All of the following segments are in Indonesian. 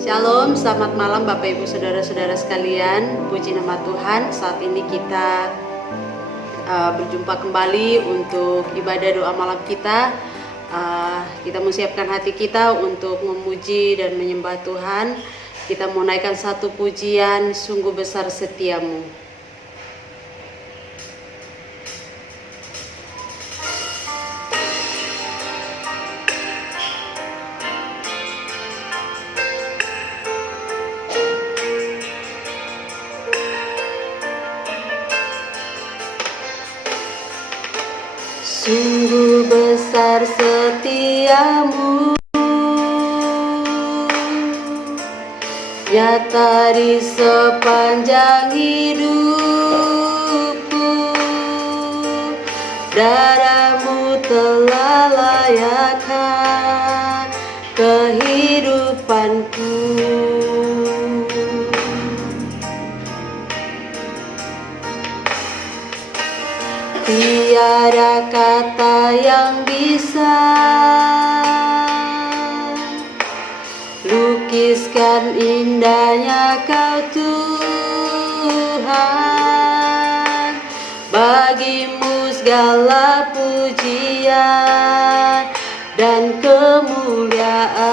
Shalom, selamat malam Bapak Ibu Saudara-saudara sekalian. Puji nama Tuhan, saat ini kita berjumpa kembali untuk ibadah doa malam kita. Kita menyiapkan hati kita untuk memuji dan menyembah Tuhan. Kita mau naikkan satu pujian, sungguh besar setiamu. Sungguh besar setiamu, nyata di sepanjang hidupku. Darahmu telah layakkan kehidupanku. Tiada kata yang bisa lukiskan indahnya Kau Tuhan. Bagimu segala pujian dan kemuliaan.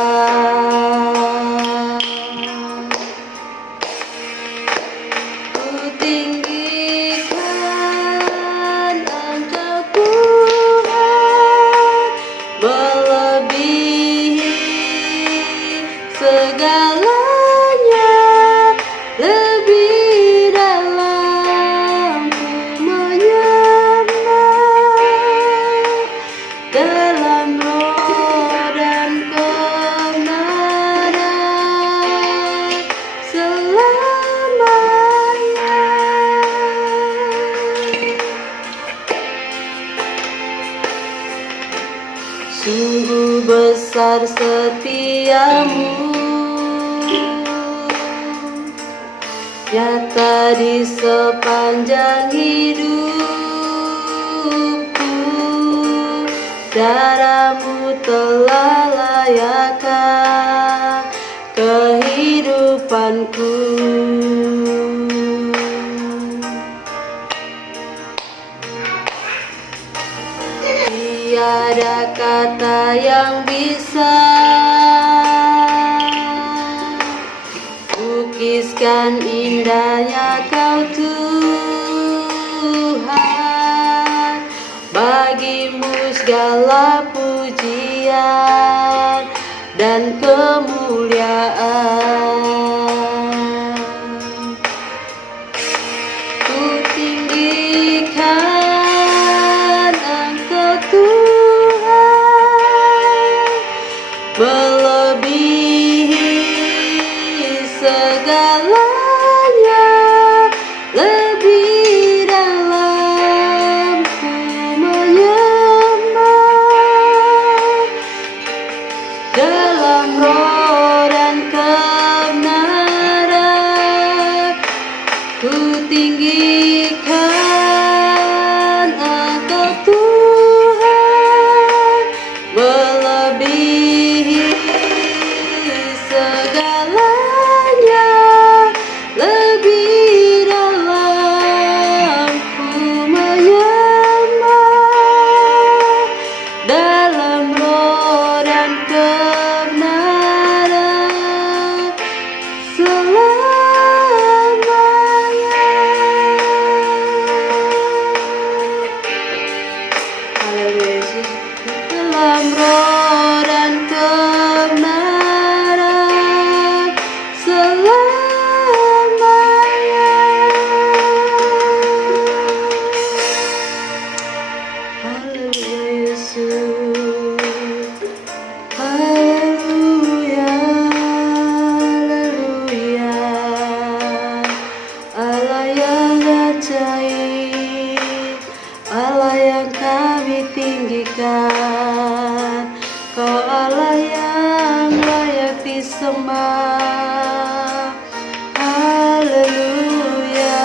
Sungguh besar setiamu, nyata di sepanjang hidupku. Darahmu telah layakkan kehidupanku. Tiada kata yang bisa lukiskan indahnya Kau Tuhan. Bagimu segala pujian dan kemuliaan. Ku tinggikan melebihi segalanya, lebih dalam ku menyembah, dalam roh dan kebenaran. Ku tinggikan Engkau Tuhan, melebihi segalanya, lebih dalam ku menyembah, dalam roh dan kebenaran selamanya. Haleluya Yesus. Dalam roh dan kebenaran selamanya. Haleluya Yesus. Haleluya, haleluya. Allah yang ajaib, Allah yang kami tinggikan. Kau Allah yang layak disembah. Haleluya,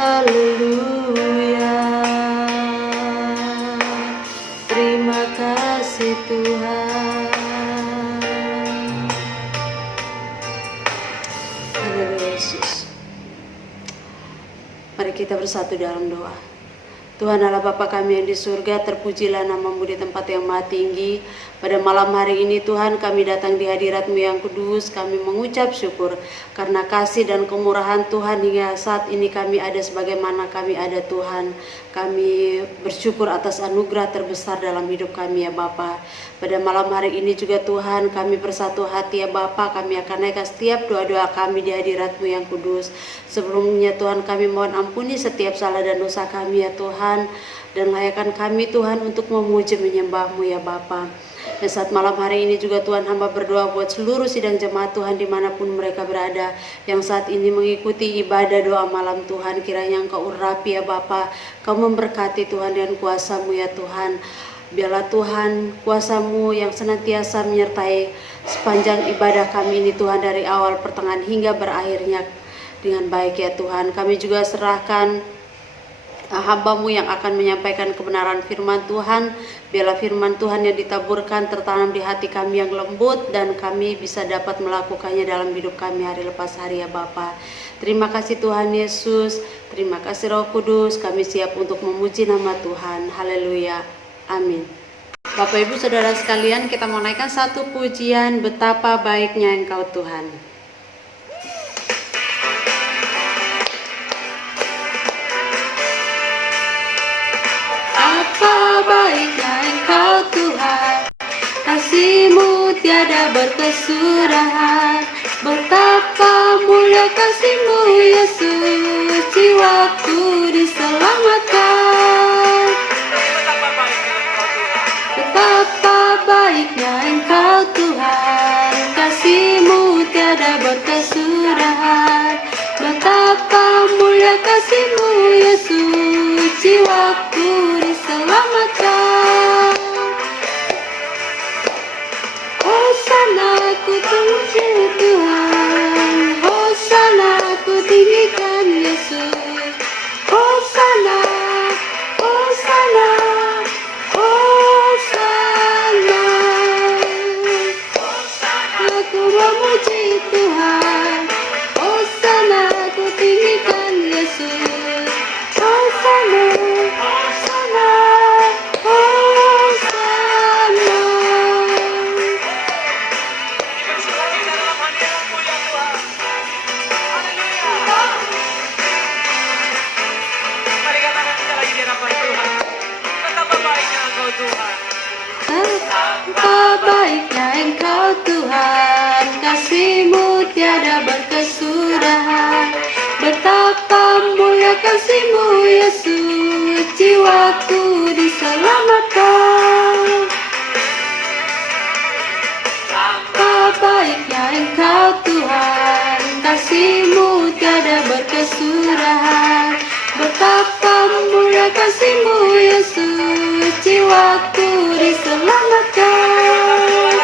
haleluya. Terima kasih Tuhan. kita bersatu dalam doa. Tuhan Allah Bapa kami yang di surga, terpujilah nama-Mu di tempat yang maha tinggi. Pada malam hari ini Tuhan, kami datang di hadirat-Mu yang kudus. Kami mengucap syukur karena kasih dan kemurahan Tuhan hingga saat ini kami ada sebagaimana kami ada Tuhan. Kami bersyukur atas anugerah terbesar dalam hidup kami ya Bapa. Pada malam hari ini juga Tuhan, kami bersatu hati ya Bapa. Kami akan naikkan setiap doa-doa kami di hadirat-Mu yang kudus. Sebelumnya Tuhan, kami mohon ampuni setiap salah dan dosa kami ya Tuhan, dan layakkan kami Tuhan untuk memuji menyembah-Mu ya Bapa. Dan saat malam hari ini juga Tuhan, hamba berdoa buat seluruh sidang jemaat Tuhan dimanapun mereka berada, yang saat ini mengikuti ibadah doa malam Tuhan. Kiranya Engkau urapi ya Bapa, Kau memberkati Tuhan dengan kuasa-Mu ya Tuhan. Biarlah Tuhan kuasa-Mu yang senantiasa menyertai sepanjang ibadah kami ini Tuhan, dari awal pertengahan hingga berakhirnya dengan baik ya Tuhan. Kami juga serahkan hamba-Mu yang akan menyampaikan kebenaran firman Tuhan. Biarlah firman Tuhan yang ditaburkan tertanam di hati kami yang lembut, dan kami bisa dapat melakukannya dalam hidup kami hari lepas hari ya Bapa. Terima kasih Tuhan Yesus, terima kasih Roh Kudus. Kami siap untuk memuji nama Tuhan. Haleluya, amin. Bapak Ibu Saudara sekalian, kita mau naikkan satu pujian, betapa baiknya Engkau Tuhan. Betapa baiknya Engkau Tuhan, kasih-Mu tiada berkesudahan. Betapa mulia kasih-Mu Yesus, jiwaku diselamatkan. Betapa baiknya Engkau Tuhan, kasih-Mu tiada berkesudahan. Betapa mulia kasih-Mu Yesus, jiwaku diselamatkan. Hosana ku puji Tuhan, Hosana ku tinggikan Yesus. Hosana, Hosana, Hosana. Aku memuji Tuhan, Hosana ku tinggikan Yesus. Hosana, Hosana, Hosana. Betapa baiknya Engkau Tuhan, kasih-Mu tiada berkesudahan. Betapa mulia kasih-Mu Yesus, jiwaku diselamatkan. Betapa baiknya Engkau Tuhan, kasih-Mu tiada berkesudahan. Betapa mulia kasih-Mu Yesus, jiwaku diselamatkan.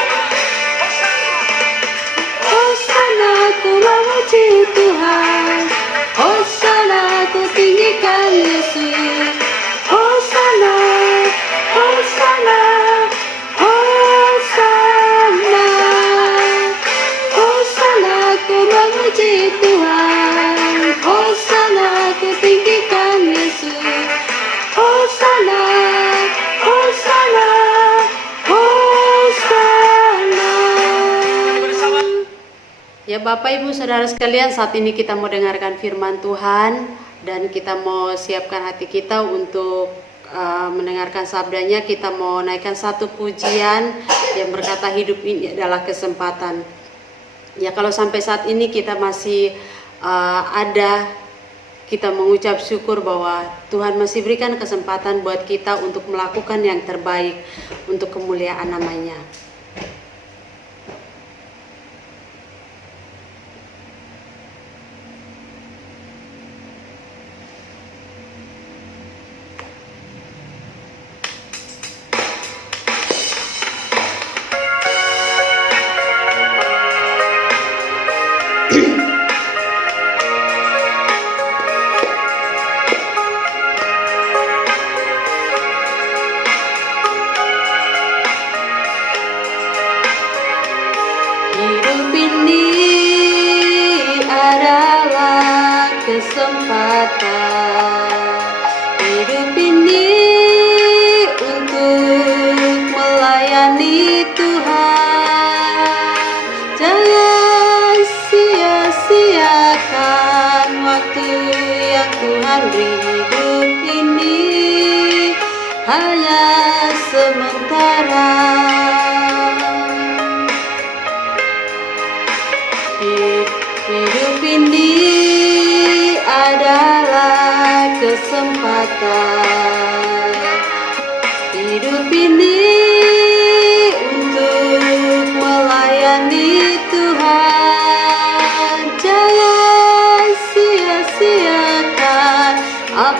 Hosana ku memuji Tuhan, Hosana ku tinggikan Yesus. Hosana, Hosana, Hosana. Hosana ku memuji Tuhan, Hosana ku tinggikan Yesus. Hosana, Hosana, Hosana. Ya Bapak Ibu Saudara sekalian, saat ini kita mau dengarkan firman Tuhan, dan kita mau siapkan hati kita untuk mendengarkan sabdanya. Kita mau naikkan satu pujian yang berkata hidup ini adalah kesempatan. Ya, kalau sampai saat ini kita masih ada, kita mengucap syukur bahwa Tuhan masih berikan kesempatan buat kita untuk melakukan yang terbaik untuk kemuliaan namanya.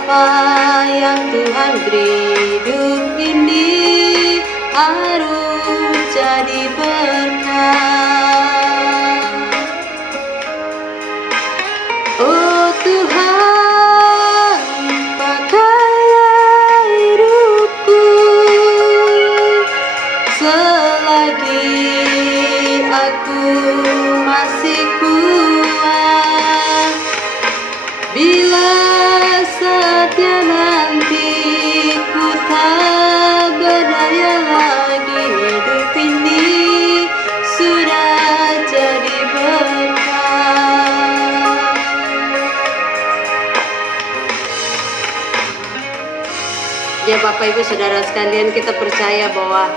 apa yang Tuhan beri, hidup ini harus jadi berkat. Oh Tuhan, pakailah hidupku selagi aku masih kuat. Bila saatnya nanti ku tak berdaya lagi, hidup ini sudah jadi berkat. Ya Bapak Ibu Saudara sekalian, kita percaya bahwa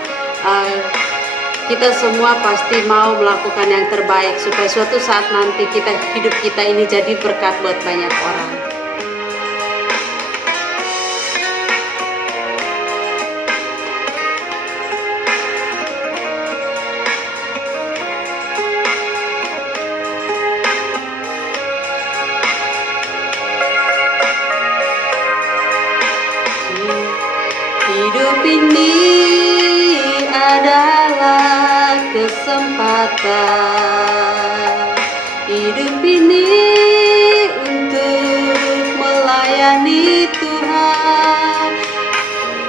kita semua pasti mau melakukan yang terbaik supaya suatu saat nanti hidup kita ini jadi berkat buat banyak orang. Hidup ini adalah kesempatan. Hidup ini untuk melayani Tuhan.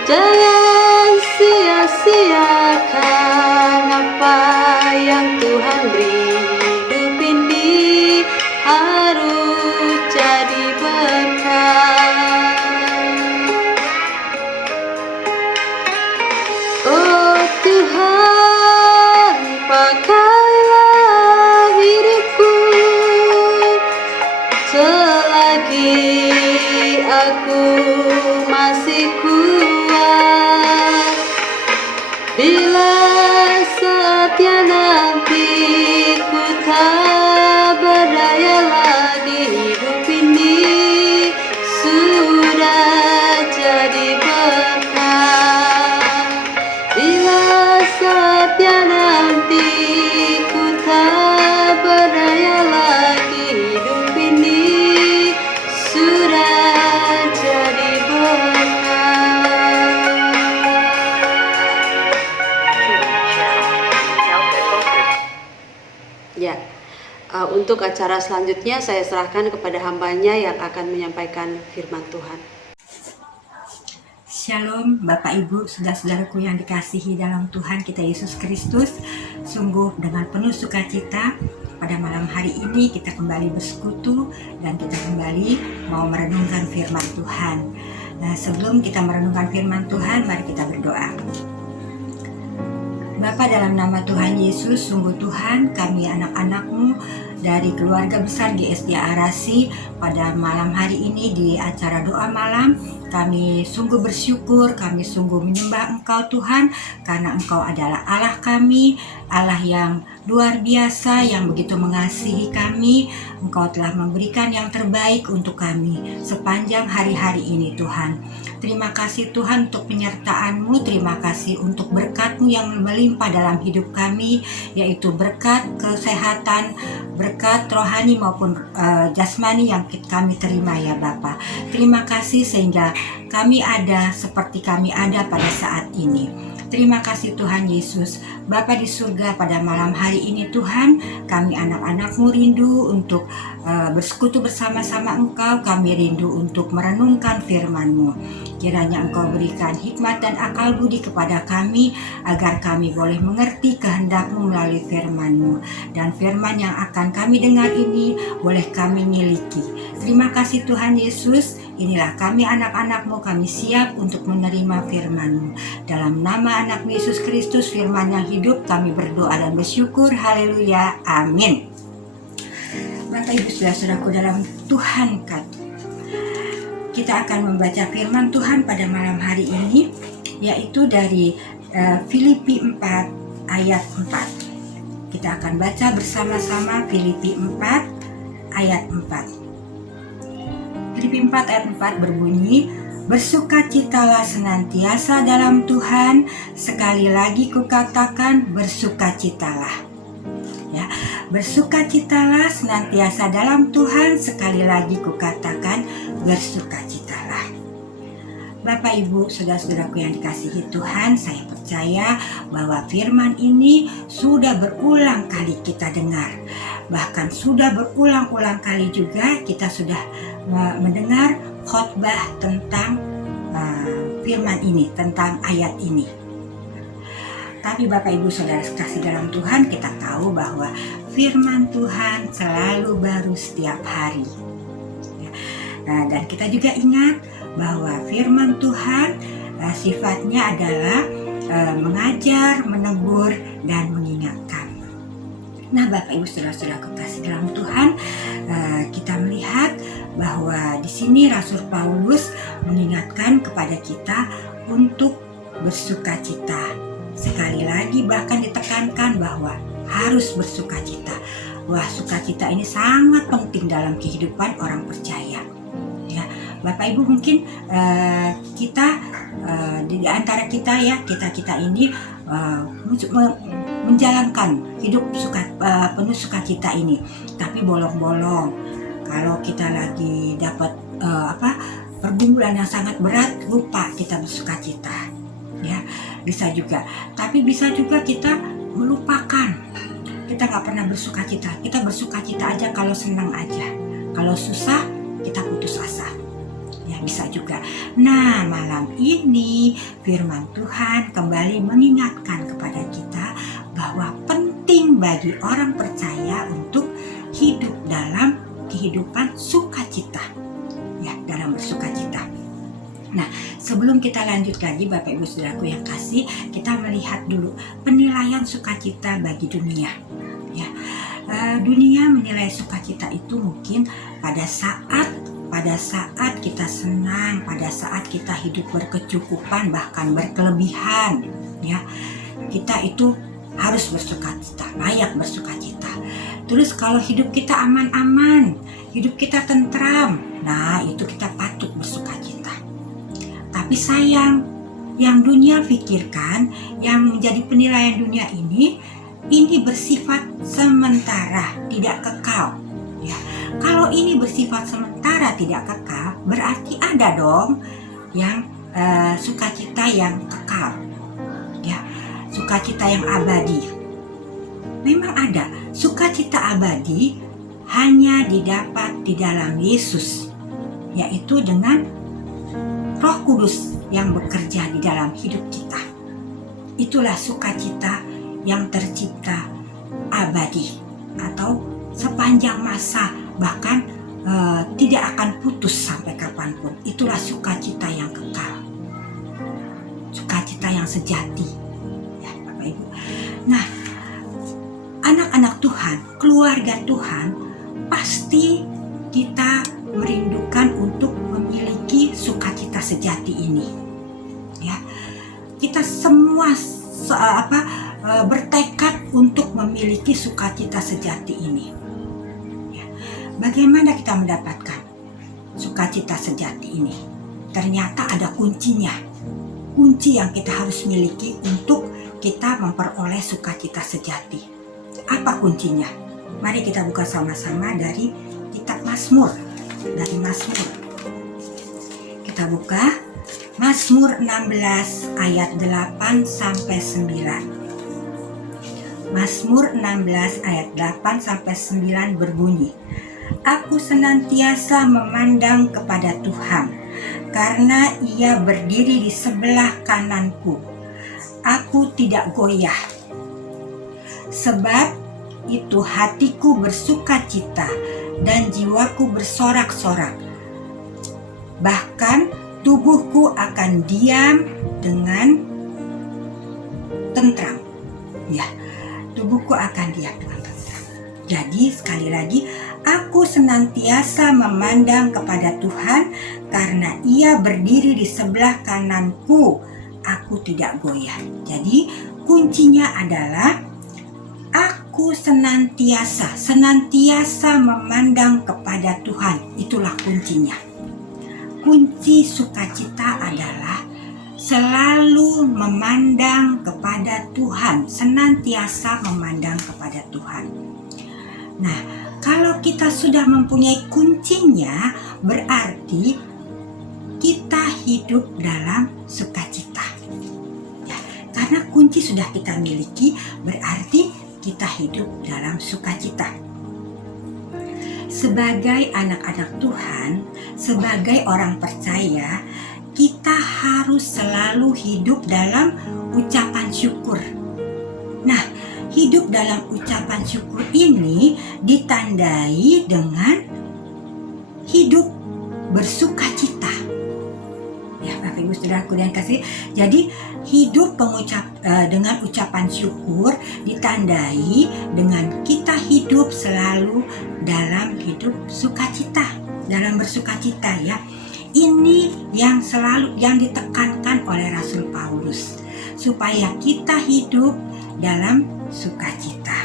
Jangan sia-siakan apa yang Tuhan beri. Hidup ini harus jadi berkat. Oh Tuhan, pakailah hidupku selagi aku masih kuat. Bila saatnya nanti ku tak berdaya lagi, hidup ini sudah jadi berkat. Bila saatnya nanti ku tak berdaya lagi, hidup ini sudah jadi berkat. Ya, untuk acara selanjutnya saya serahkan kepada hambanya yang akan menyampaikan firman Tuhan. Shalom Bapak Ibu, saudara-saudaraku yang dikasihi dalam Tuhan kita Yesus Kristus. Sungguh dengan penuh sukacita pada malam hari ini kita kembali bersekutu dan kita kembali mau merenungkan firman Tuhan. Nah, sebelum kita merenungkan firman Tuhan, mari kita berdoa. Bapa, dalam nama Tuhan Yesus, sungguh Tuhan, kami anak-anak-Mu dari keluarga besar GSD Arasi pada malam hari ini di acara doa malam, kami sungguh bersyukur, kami sungguh menyembah Engkau Tuhan, karena Engkau adalah Allah kami, Allah yang luar biasa, yang begitu mengasihi kami. Engkau telah memberikan yang terbaik untuk kami sepanjang hari-hari ini Tuhan. Terima kasih Tuhan untuk penyertaan-Mu, terima kasih untuk berkat-Mu yang melimpah dalam hidup kami, yaitu berkat kesehatan, berkat rohani maupun jasmani yang kami terima ya Bapa. Terima kasih sehingga kami ada seperti kami ada pada saat ini. Terima kasih Tuhan Yesus. Bapa di surga, pada malam hari ini Tuhan, kami anak-anak-Mu rindu untuk bersekutu bersama-sama Engkau. Kami rindu untuk merenungkan firman-Mu. Kiranya Engkau berikan hikmat dan akal budi kepada kami, agar kami boleh mengerti kehendak-Mu melalui firman-Mu. Dan firman yang akan kami dengar ini boleh kami miliki. Terima kasih Tuhan Yesus. Inilah kami anak-anak-Mu, kami siap untuk menerima firman-Mu. Dalam nama anak Yesus Kristus, firman yang hidup, kami berdoa dan bersyukur. Haleluya. Amin. Bapak Ibu saudara-saudaraku dalam Tuhan, kita akan membaca firman Tuhan pada malam hari ini, yaitu dari Filipi 4 ayat 4. Kita akan baca bersama-sama Filipi 4 ayat 4. Filipi 4 ayat 4 berbunyi, bersukacitalah senantiasa dalam Tuhan, sekali lagi kukatakan bersukacitalah. Ya, bersukacitalah senantiasa dalam Tuhan, sekali lagi kukatakan bersukacitalah. Bapak, Ibu, saudara-saudaraku yang dikasihi Tuhan, saya percaya bahwa firman ini sudah berulang kali kita dengar. Bahkan sudah berulang-ulang kali juga kita sudah mendengar khotbah tentang firman ini, tentang ayat ini. Tapi Bapak, Ibu, saudara kasih dalam Tuhan, kita tahu bahwa firman Tuhan selalu baru setiap hari. Dan kita juga ingat bahwa firman Tuhan sifatnya adalah mengajar, menegur, dan mengingatkan. Nah, Bapak, Ibu, saudara-saudara kasih dalam Tuhan, kita melihat bahwa di sini Rasul Paulus mengingatkan kepada kita untuk bersukacita. Sekali lagi bahkan ditekankan bahwa harus bersukacita. Wah, sukacita ini sangat penting dalam kehidupan orang percaya. Bapak, Ibu, mungkin kita di antara kita ya, kita ini menjalankan hidup penuh sukacita ini, tapi bolong-bolong. Kalau kita lagi dapat pergumulan yang sangat berat, lupa kita bersukacita, ya bisa juga. Tapi bisa juga kita melupakan, kita nggak pernah bersukacita. Kita bersukacita aja kalau senang aja, kalau susah kita putus asa. Ya, bisa juga. Nah, malam ini firman Tuhan kembali mengingatkan kepada kita bahwa penting bagi orang percaya untuk hidup dalam kehidupan sukacita. Ya, dalam bersukacita. Nah, sebelum kita lanjut lagi Bapak, Ibu, saudaraku yang kasih, kita melihat dulu penilaian sukacita bagi dunia. Ya, dunia menilai sukacita itu mungkin pada saat kita senang, pada saat kita hidup berkecukupan, bahkan berkelebihan, ya kita itu harus bersukacita, layak bersukacita. Terus kalau hidup kita aman-aman, hidup kita tentram, nah itu kita patut bersukacita. Tapi sayang, yang dunia pikirkan, yang menjadi penilaian dunia ini bersifat sementara, tidak kekal. Ya, kalau ini bersifat sementara tidak kekal, berarti ada dong yang sukacita yang kekal, ya, sukacita yang abadi. Memang ada sukacita abadi, hanya didapat di dalam Yesus, yaitu dengan Roh Kudus yang bekerja di dalam hidup kita. Itulah sukacita yang tercipta abadi atau sepanjang masa, bahkan tidak akan putus sampai kapanpun. Itulah sukacita yang kekal, sukacita yang sejati, ya Bapak, Ibu. Nah, anak-anak Tuhan, keluarga Tuhan, pasti kita merindukan untuk memiliki sukacita sejati ini. Ya, kita semua bertekad untuk memiliki sukacita sejati ini. Bagaimana kita mendapatkan sukacita sejati ini? Ternyata ada kuncinya. Kunci yang kita harus miliki untuk kita memperoleh sukacita sejati. Apa kuncinya? Mari kita buka sama-sama dari kitab Mazmur. Dari Mazmur. Kita buka Mazmur 16 ayat 8 sampai 9. Mazmur 16 ayat 8 sampai 9 berbunyi, "Aku senantiasa memandang kepada Tuhan, karena Ia berdiri di sebelah kananku. Aku tidak goyah. Sebab itu hatiku bersukacita dan jiwaku bersorak-sorak. Bahkan tubuhku akan diam dengan tentram." Ya, tubuhku akan diam dengan tentram. Jadi sekali lagi, aku senantiasa memandang kepada Tuhan, karena Ia berdiri di sebelah kananku. Aku tidak goyah. Jadi kuncinya adalah aku senantiasa memandang kepada Tuhan. Itulah kuncinya. Kunci sukacita adalah selalu memandang kepada Tuhan, senantiasa memandang kepada Tuhan. Nah, kalau kita sudah mempunyai kuncinya, berarti kita hidup dalam sukacita. Ya, karena kunci sudah kita miliki, berarti kita hidup dalam sukacita. Sebagai anak-anak Tuhan, sebagai orang percaya, kita harus selalu hidup dalam ucapan syukur. Nah, hidup dalam ucapan syukur ini ditandai dengan hidup bersukacita. Ya, Bapak Ibu Saudaraku yang kasih. Jadi hidup dengan ucapan syukur ditandai dengan kita hidup selalu dalam hidup sukacita, dalam bersukacita ya. Ini yang ditekankan oleh Rasul Paulus, supaya kita hidup dalam sukacita.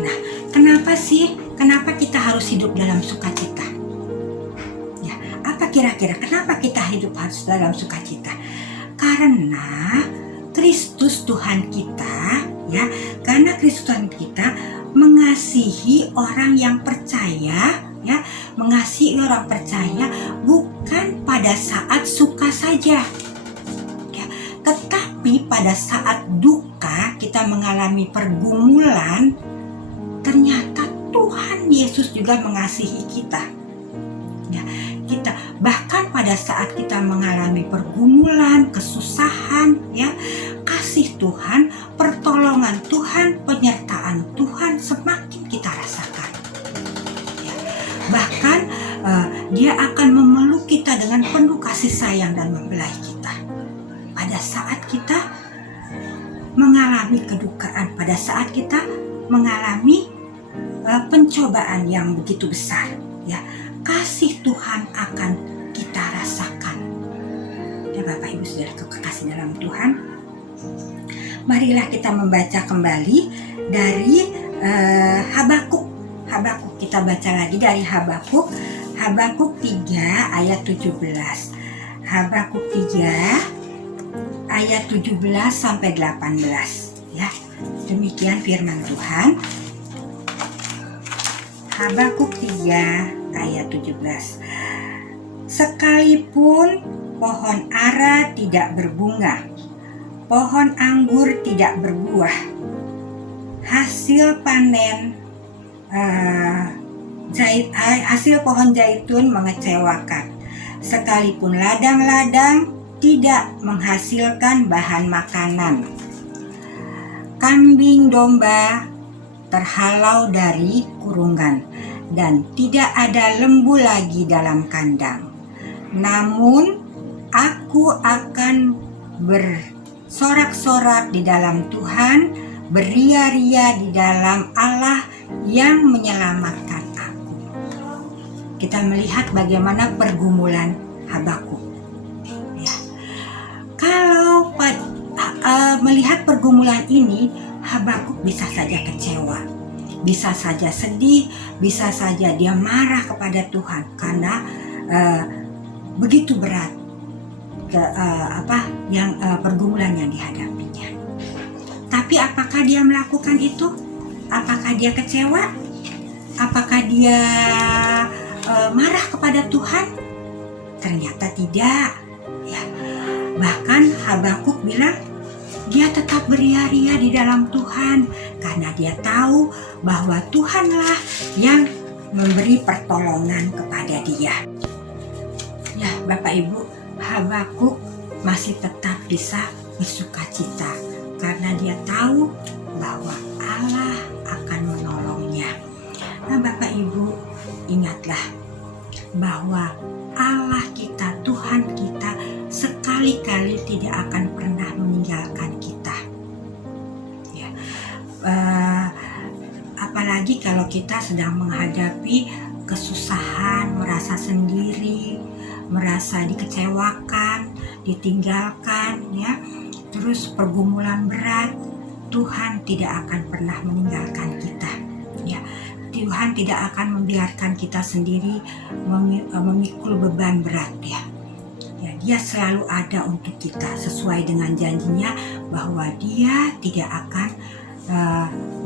Nah, kenapa kita harus hidup dalam sukacita? Ya, apa kira-kira kenapa kita hidup harus dalam sukacita? Karena Kristus Tuhan kita, ya, karena Kristus Tuhan kita mengasihi orang yang percaya, ya, mengasihi orang percaya bukan pada saat suka saja, ya, tetapi pada saat duka kita mengalami pergumulan, ternyata Tuhan Yesus juga mengasihi kita. Ya, kita bahkan pada saat kita mengalami pergumulan, kesusahan, ya, kasih Tuhan, pertolongan Tuhan, penyertaan Tuhan semakin kita rasakan. Bahkan dia akan memeluk kita dengan penuh kasih sayang dan membelai kita. Pada saat kita mengalami kedukaan, pada saat kita mengalami pencobaan yang begitu besar, ya, kasih Tuhan akan kita rasakan. Ya Bapak Ibu Saudara kekasih dalam Tuhan, marilah kita membaca kembali dari Habakuk. Kita baca lagi dari Habakuk 3 ayat 17. Habakuk 3 ayat 17 sampai 18, ya. Demikian firman Tuhan. Habakuk 3 ayat 17. Sekalipun pohon ara tidak berbunga, pohon anggur tidak berbuah, hasil pohon zaitun mengecewakan, sekalipun ladang-ladang tidak menghasilkan bahan makanan, kambing domba terhalau dari kurungan, dan tidak ada lembu lagi dalam kandang. Namun aku akan bersorak-sorak di dalam Tuhan, beria-ria di dalam Allah yang menyelamatkan aku. Kita melihat bagaimana pergumulan Habakuk. Ya. Kalau melihat pergumulan ini, Habakuk bisa saja kecewa, bisa saja sedih, bisa saja dia marah kepada Tuhan karena begitu berat pergumulan yang dihadapinya. Tapi apakah dia melakukan itu? Apakah dia kecewa? Apakah dia marah kepada Tuhan? Ternyata tidak. Ya. Bahkan Habakuk bilang dia tetap beria-ria di dalam Tuhan karena dia tahu bahwa Tuhanlah yang memberi pertolongan kepada dia. Ya, Bapak Ibu, Habakuk masih tetap bisa bersukacita karena dia tahu bahwa Allah akan menolongnya. Nah, Bapak Ibu, ingatlah bahwa Allah kita, Tuhan kita sekali-kali tidak akan pernah meninggalkan kita. Ya. Apalagi kalau kita sedang menghadapi kesusahan, merasa sendiri, merasa dikecewakan, ditinggalkan, ya, terus pergumulan berat, Tuhan tidak akan pernah meninggalkan kita. Ya, Tuhan tidak akan membiarkan kita sendiri memikul beban berat, ya. Ya, Dia selalu ada untuk kita sesuai dengan janjinya bahwa Dia tidak akan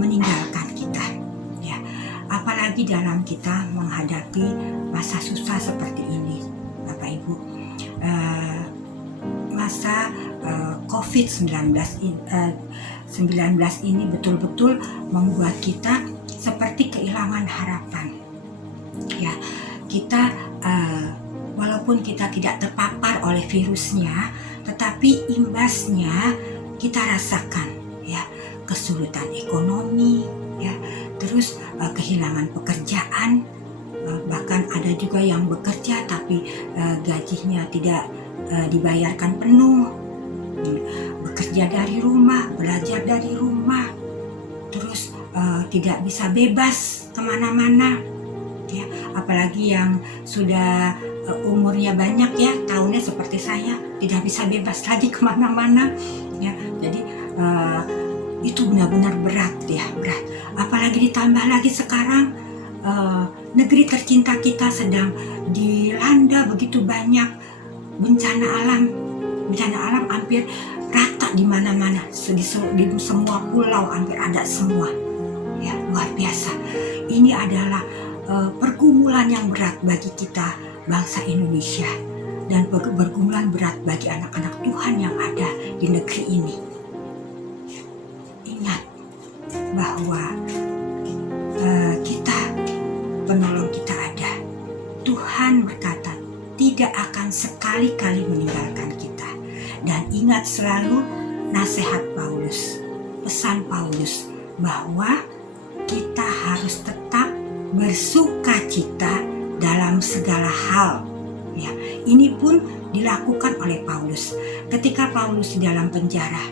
meninggalkan kita. Ya, apalagi dalam kita menghadapi masa susah seperti ini, Bapak Ibu. masa COVID-19 ini betul-betul membuat kita seperti kehilangan harapan. Ya, kita walaupun kita tidak terpapar oleh virusnya, tetapi imbasnya kita rasakan, ya, kesulitan ekonomi, ya, terus kehilangan pekerjaan, bahkan ada juga yang bekerja tapi gajinya tidak dibayarkan penuh, bekerja dari rumah, belajar dari rumah, terus tidak bisa bebas kemana-mana, ya, apalagi yang sudah umurnya banyak, ya, tahunnya seperti saya, tidak bisa bebas lagi kemana-mana, ya. Jadi itu benar-benar berat, ya, berat. Apalagi ditambah lagi sekarang negeri tercinta kita sedang dilanda begitu banyak bencana alam. Bencana alam hampir rata di mana-mana, di semua pulau hampir ada semua, ya, luar biasa. Ini adalah pergumulan yang berat bagi kita bangsa Indonesia, dan pergumulan berat bagi anak-anak Tuhan yang ada di negeri ini. Ingat bahwa kita, penolong kita ada. Tuhan berkata tidak akan sekali-kali meninggalkan kita. Dan ingat selalu nasihat Paulus, pesan Paulus, bahwa kita harus tetap bersukacita dalam segala hal. Ya, ini pun dilakukan oleh Paulus. Ketika Paulus di dalam penjara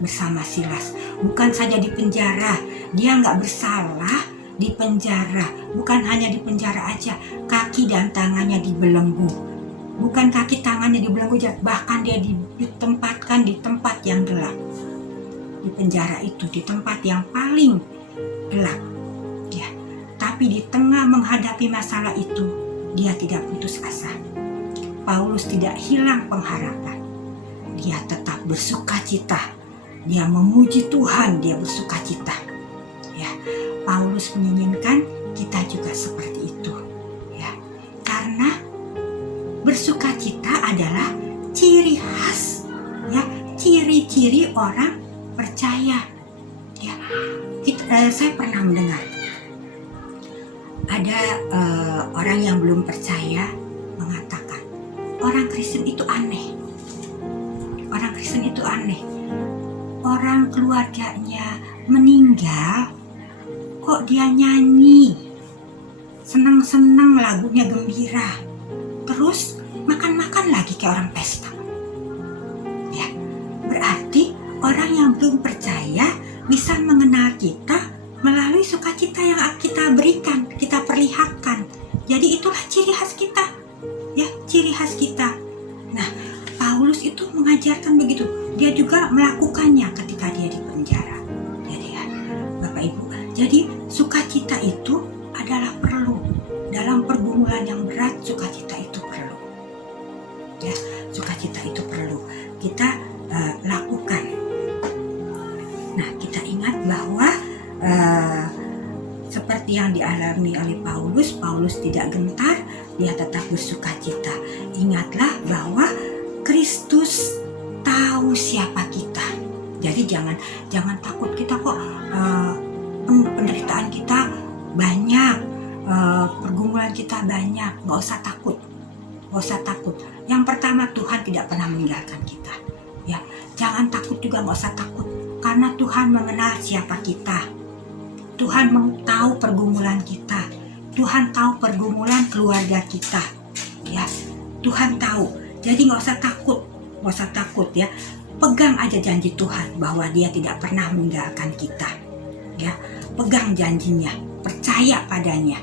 bersama Silas, bukan saja di penjara, dia nggak bersalah di penjara, bukan hanya di penjara aja, kaki dan tangannya dibelenggu. Bukan kaki tangannya dibelenggu, bahkan dia ditempatkan di tempat yang gelap. Di penjara itu, di tempat yang paling gelap. Ya. Tapi di tengah menghadapi masalah itu, dia tidak putus asa. Paulus tidak hilang pengharapan. Dia tetap bersukacita. Dia memuji Tuhan, dia bersukacita. Ya. Paulus menginginkan kita juga seperti itu. Ya. Karena bersukacita adalah ciri khas, ya, ciri-ciri orang percaya. Ya, saya pernah mendengar ada orang yang belum percaya mengatakan orang Kristen itu aneh. Orang Kristen itu aneh. Orang keluarganya meninggal, kok dia nyanyi, senang-senang, lagunya gembira. Terus makan-makan lagi kayak orang pesta. Ya, berarti orang yang belum percaya bisa mengenal kita melalui sukacita yang kita berikan, kita perlihatkan. Jadi itulah ciri khas kita, ya, ciri khas kita. Nah, Paulus itu mengajarkan begitu. Dia juga melakukannya ketika dia di penjara. Jadi ya, Bapak Ibu, jadi sukacita itu adalah perlu. Dalam pergumulan yang berat, sukacita itu perlu. Ya, sukacita itu perlu kita lakukan. Nah, kita ingat bahwa seperti yang dialami oleh Paulus tidak gentar, dia tetap bersukacita. Ingatlah bahwa Kristus tahu siapa kita. Jadi jangan takut, kita kok penderitaan kita banyak. Pergumulan kita banyak, nggak usah takut. Yang pertama, Tuhan tidak pernah meninggalkan kita. Ya, jangan takut juga, nggak usah takut, karena Tuhan mengenal siapa kita. Tuhan tahu pergumulan kita. Tuhan tahu pergumulan keluarga kita. Ya, Tuhan tahu. Jadi nggak usah takut, ya. Pegang aja janji Tuhan bahwa Dia tidak pernah meninggalkan kita. Ya, pegang janjinya, percaya padanya.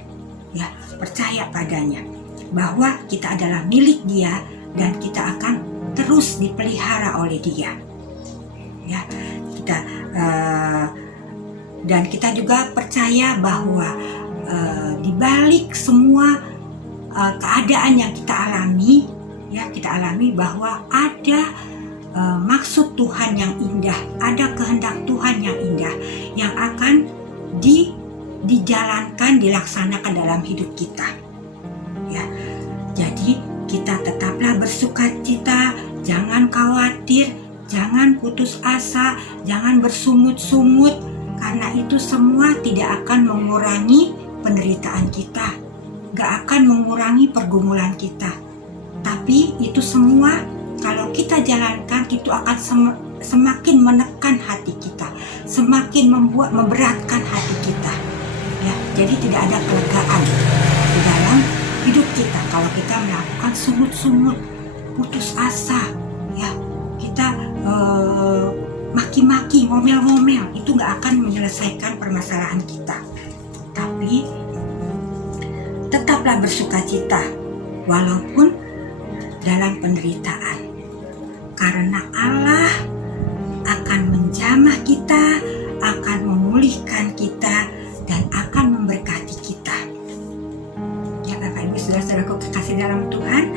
Ya, percaya padanya bahwa kita adalah milik Dia dan kita akan terus dipelihara oleh Dia. Ya, dan kita juga percaya bahwa di balik semua keadaan yang kita alami bahwa ada maksud Tuhan yang indah, ada kehendak Tuhan yang indah yang akan dijalankan, dilaksanakan dalam hidup kita. Ya, jadi kita tetaplah bersukacita, jangan khawatir. berpikir, jangan putus asa, jangan bersungut-sungut, karena itu semua tidak akan mengurangi penderitaan kita, gak akan mengurangi pergumulan kita. Tapi itu semua kalau kita jalankan itu akan semakin menekan hati kita, semakin memberatkan hati kita. Ya, jadi tidak ada kelegaan di dalam hidup kita kalau kita melakukan sungut-sungut, putus asa, ya kita maki-maki, ngomel-ngomel, itu gak akan menyelesaikan permasalahan kita. Tapi tetaplah bersukacita walaupun dalam penderitaan, karena Allah akan menjamah kita, akan memulihkan kita, dan akan memberkati kita. Ya Bapak Ibu Saudara-saudaraku kekasih dalam Tuhan,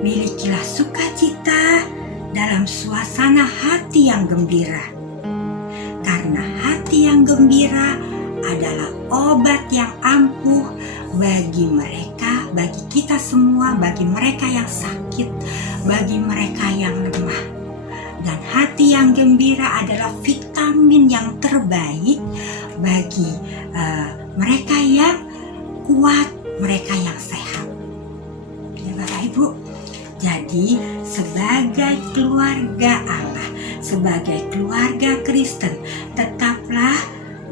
milikilah sukacita dalam suasana hati yang gembira. Karena hati yang gembira adalah obat yang ampuh bagi mereka, bagi kita semua, bagi mereka yang sakit, bagi mereka yang lemah. Dan hati yang gembira adalah vitamin yang terbaik bagi mereka yang kuat, mereka yang sehat. Ya Bapak Ibu, jadi sebagai keluarga Allah, sebagai keluarga Kristen, tetaplah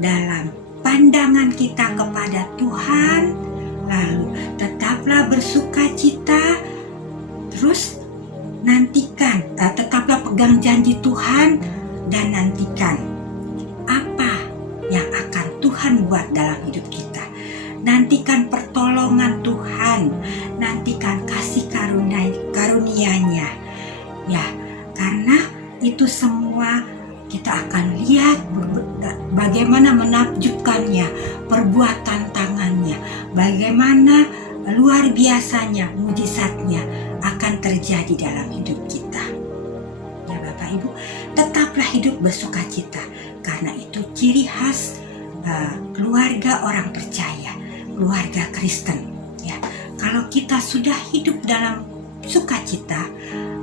dalam pandangan kita kepada Tuhan, lalu tetaplah bersukacita, terus nantikan, tetaplah pegang janji Tuhan dan nantikan apa yang akan Tuhan buat dalam hidup kita. Nantikan pertolongan Tuhan, nantikan kasih karunia-Nya. Ya, karena itu semua kita akan lihat bagaimana menakjubkannya, perbuatan tangannya, bagaimana luar biasanya, mujizatnya akan terjadi dalam hidup kita. Ya Bapak Ibu, tetaplah hidup bersukacita, karena itu ciri khas keluarga orang percaya, keluarga Kristen. Ya, kalau kita sudah hidup dalam sukacita,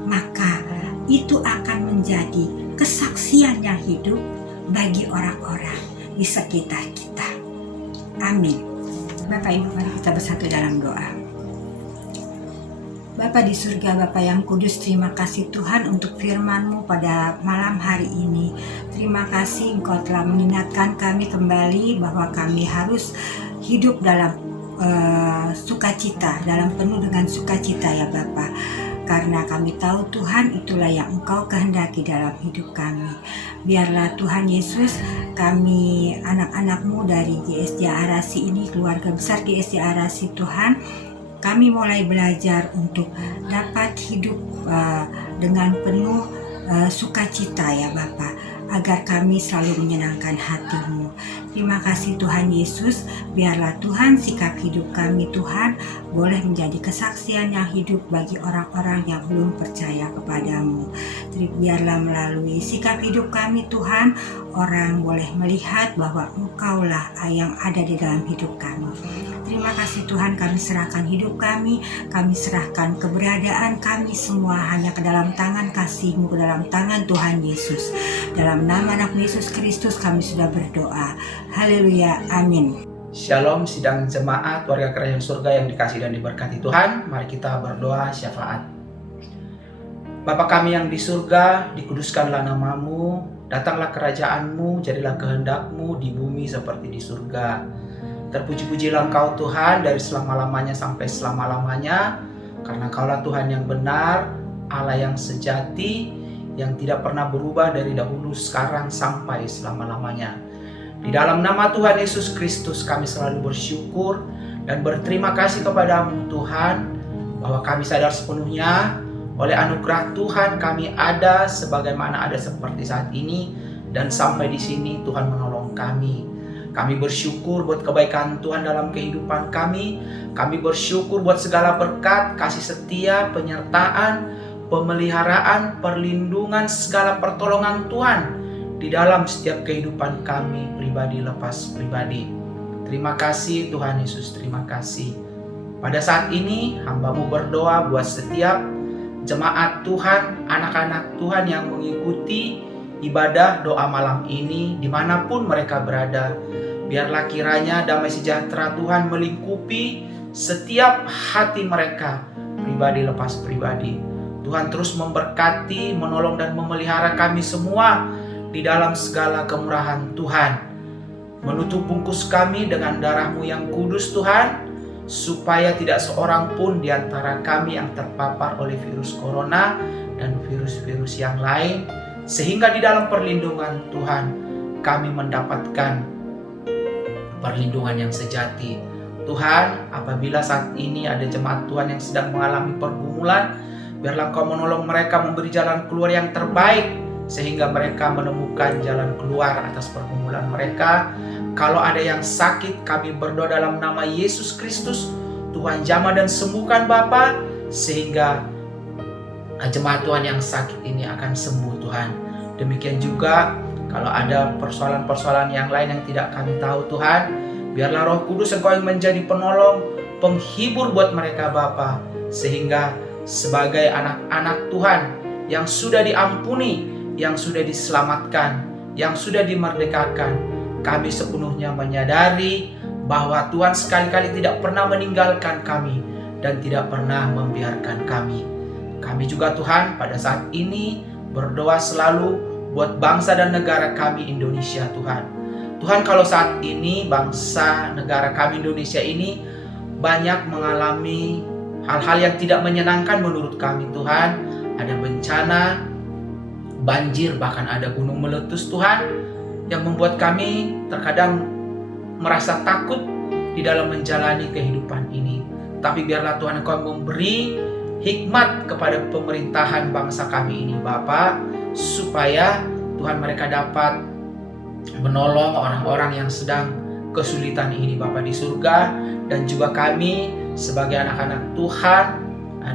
maka itu akan menjadi kesaksian yang hidup bagi orang-orang di sekitar kita. Amin. Bapak Ibu, mari kita bersatu dalam doa. Bapa di surga, Bapa yang kudus, terima kasih Tuhan untuk firman-Mu pada malam hari ini. Terima kasih Engkau telah mengingatkan kami kembali bahwa kami harus hidup dalam sukacita, dalam penuh dengan sukacita ya Bapa. Karena kami tahu Tuhan itulah yang Engkau kehendaki dalam hidup kami. Biarlah Tuhan Yesus, kami anak-anak-Mu dari GSJ Arasi ini, keluarga besar GSJ Arasi Tuhan, kami mulai belajar untuk dapat hidup dengan penuh sukacita ya Bapa, agar kami selalu menyenangkan hati-Mu. Terima kasih Tuhan Yesus, biarlah Tuhan sikap hidup kami Tuhan boleh menjadi kesaksian yang hidup bagi orang-orang yang belum percaya kepadamu. Biarlah melalui sikap hidup kami Tuhan, orang boleh melihat bahwa Engkaulah yang ada di dalam hidup kami. Terima kasih Tuhan, kami serahkan hidup kami serahkan keberadaan kami semua hanya ke dalam tangan kasih-Mu, ke dalam tangan Tuhan Yesus. Dalam nama anak Yesus Kristus kami sudah berdoa. Haleluya, amin. Shalom sidang jemaat warga kerajaan surga yang dikasihi dan diberkati Tuhan. Mari kita berdoa syafaat. Bapa kami yang di surga, dikuduskanlah nama-Mu, datanglah kerajaan-Mu, jadilah kehendak-Mu di bumi seperti di surga. Terpuji-pujilah Engkau Tuhan dari selama-lamanya sampai selama-lamanya, karena Engkaulah Tuhan yang benar, Allah yang sejati, yang tidak pernah berubah dari dahulu, sekarang, sampai selama-lamanya. Di dalam nama Tuhan Yesus Kristus kami selalu bersyukur dan berterima kasih kepada-Mu Tuhan, bahwa kami sadar sepenuhnya oleh anugerah Tuhan kami ada sebagaimana ada seperti saat ini, dan sampai di sini Tuhan menolong kami. Kami bersyukur buat kebaikan Tuhan dalam kehidupan kami. Kami bersyukur buat segala berkat, kasih setia, penyertaan, pemeliharaan, perlindungan, segala pertolongan Tuhan di dalam setiap kehidupan kami pribadi lepas pribadi. Terima kasih Tuhan Yesus, terima kasih. Pada saat ini hamba-Mu berdoa buat setiap jemaat Tuhan, anak-anak Tuhan yang mengikuti ibadah doa malam ini dimanapun mereka berada. Biarlah kiranya damai sejahtera Tuhan melingkupi setiap hati mereka, pribadi lepas pribadi. Tuhan terus memberkati, menolong dan memelihara kami semua di dalam segala kemurahan Tuhan. Menutup bungkus kami dengan darah-Mu yang kudus Tuhan, supaya tidak seorang pun di antara kami yang terpapar oleh virus corona dan virus-virus yang lain, sehingga di dalam perlindungan Tuhan kami mendapatkan perlindungan yang sejati. Tuhan, apabila saat ini ada jemaat Tuhan yang sedang mengalami pergumulan, biarlah Engkau menolong mereka, memberi jalan keluar yang terbaik, sehingga mereka menemukan jalan keluar atas pergumulan mereka. Kalau ada yang sakit, kami berdoa dalam nama Yesus Kristus, Tuhan jamah dan sembuhkan Bapa, sehingga jemaat Tuhan yang sakit ini akan sembuh Tuhan. Demikian juga kalau ada persoalan-persoalan yang lain yang tidak kami tahu Tuhan, biarlah Roh Kudus Engkau yang menjadi penolong, penghibur buat mereka Bapa, sehingga sebagai anak-anak Tuhan yang sudah diampuni, yang sudah diselamatkan, yang sudah dimerdekakan, kami sepenuhnya menyadari bahwa Tuhan sekali-kali tidak pernah meninggalkan kami dan tidak pernah membiarkan kami. Kami juga Tuhan pada saat ini berdoa selalu buat bangsa dan negara kami Indonesia Tuhan. Tuhan, kalau saat ini bangsa negara kami Indonesia ini banyak mengalami hal-hal yang tidak menyenangkan menurut kami Tuhan. Ada bencana, banjir, bahkan ada gunung meletus Tuhan, yang membuat kami terkadang merasa takut di dalam menjalani kehidupan ini. Tapi biarlah Tuhan Engkau memberi hikmat kepada pemerintahan bangsa kami ini Bapa, supaya Tuhan mereka dapat menolong orang-orang yang sedang kesulitan ini Bapa di surga. Dan juga kami sebagai anak-anak Tuhan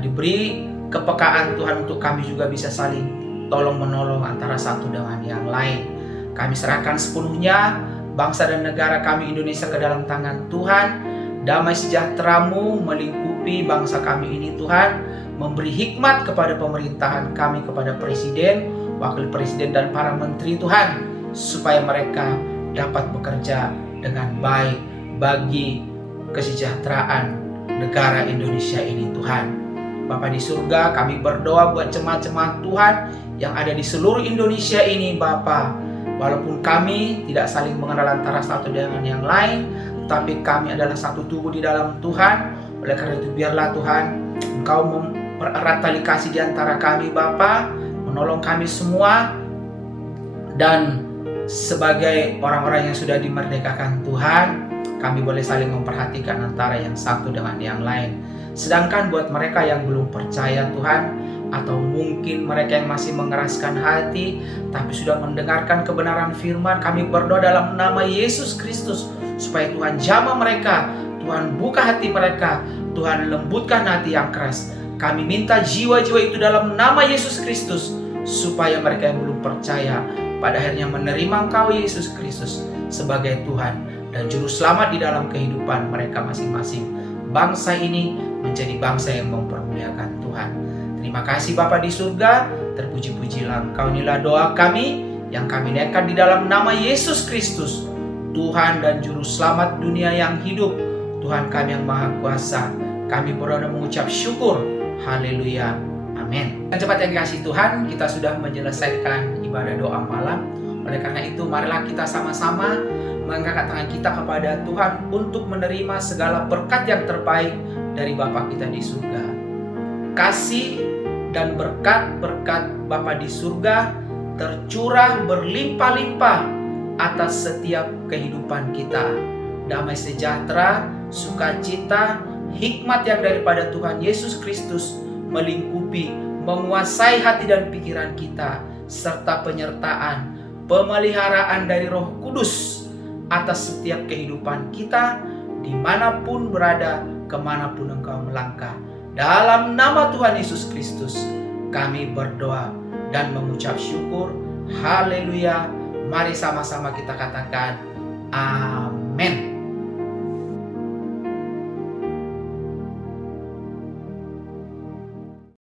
diberi kepekaan Tuhan untuk kami juga bisa saling tolong menolong antara satu dengan yang lain. Kami serahkan sepenuhnya bangsa dan negara kami Indonesia ke dalam tangan Tuhan. Damai sejahtera-Mu melingkupi bangsa kami ini Tuhan. Memberi hikmat kepada pemerintahan kami, kepada Presiden, Wakil Presiden dan para Menteri Tuhan, supaya mereka dapat bekerja dengan baik bagi kesejahteraan negara Indonesia ini Tuhan. Bapa di surga, kami berdoa buat jemaat-jemaat Tuhan yang ada di seluruh Indonesia ini Bapa. Walaupun kami tidak saling mengenal antara satu dengan yang lain, tapi kami adalah satu tubuh di dalam Tuhan. Oleh karena itu biarlah Tuhan Engkau mempererat tali kasih di antara kami Bapa, menolong kami semua, dan sebagai orang-orang yang sudah dimerdekakan Tuhan, kami boleh saling memperhatikan antara yang satu dengan yang lain. Sedangkan buat mereka yang belum percaya Tuhan, atau mungkin mereka yang masih mengeraskan hati tapi sudah mendengarkan kebenaran firman, kami berdoa dalam nama Yesus Kristus supaya Tuhan jamah mereka, Tuhan buka hati mereka, Tuhan lembutkan hati yang keras. Kami minta jiwa-jiwa itu dalam nama Yesus Kristus, supaya mereka yang belum percaya pada akhirnya menerima Engkau Yesus Kristus sebagai Tuhan dan Juru Selamat di dalam kehidupan mereka masing-masing. Bangsa ini menjadi bangsa yang mempermuliakan Tuhan. Terima kasih Bapa di surga, terpuji-pujilah Engkau. Inilah doa kami yang kami naikkan di dalam nama Yesus Kristus, Tuhan dan Juru Selamat dunia yang hidup, Tuhan kami yang Maha Kuasa. Kami berdoa dan mengucap syukur. Haleluya. Amin. Dan cepat yang dikasihi Tuhan, kita sudah menyelesaikan ibadah doa malam. Oleh karena itu, marilah kita sama-sama mengangkat tangan kita kepada Tuhan untuk menerima segala berkat yang terbaik dari Bapa kita di surga. Kasih dan berkat-berkat Bapa di surga tercurah berlimpah-limpah atas setiap kehidupan kita. Damai sejahtera, sukacita, hikmat yang daripada Tuhan Yesus Kristus melingkupi, menguasai hati dan pikiran kita, serta penyertaan, pemeliharaan dari Roh Kudus atas setiap kehidupan kita, dimanapun berada, kemanapun engkau melangkah. Dalam nama Tuhan Yesus Kristus, kami berdoa dan mengucap syukur. Haleluya. Mari sama-sama kita katakan amin.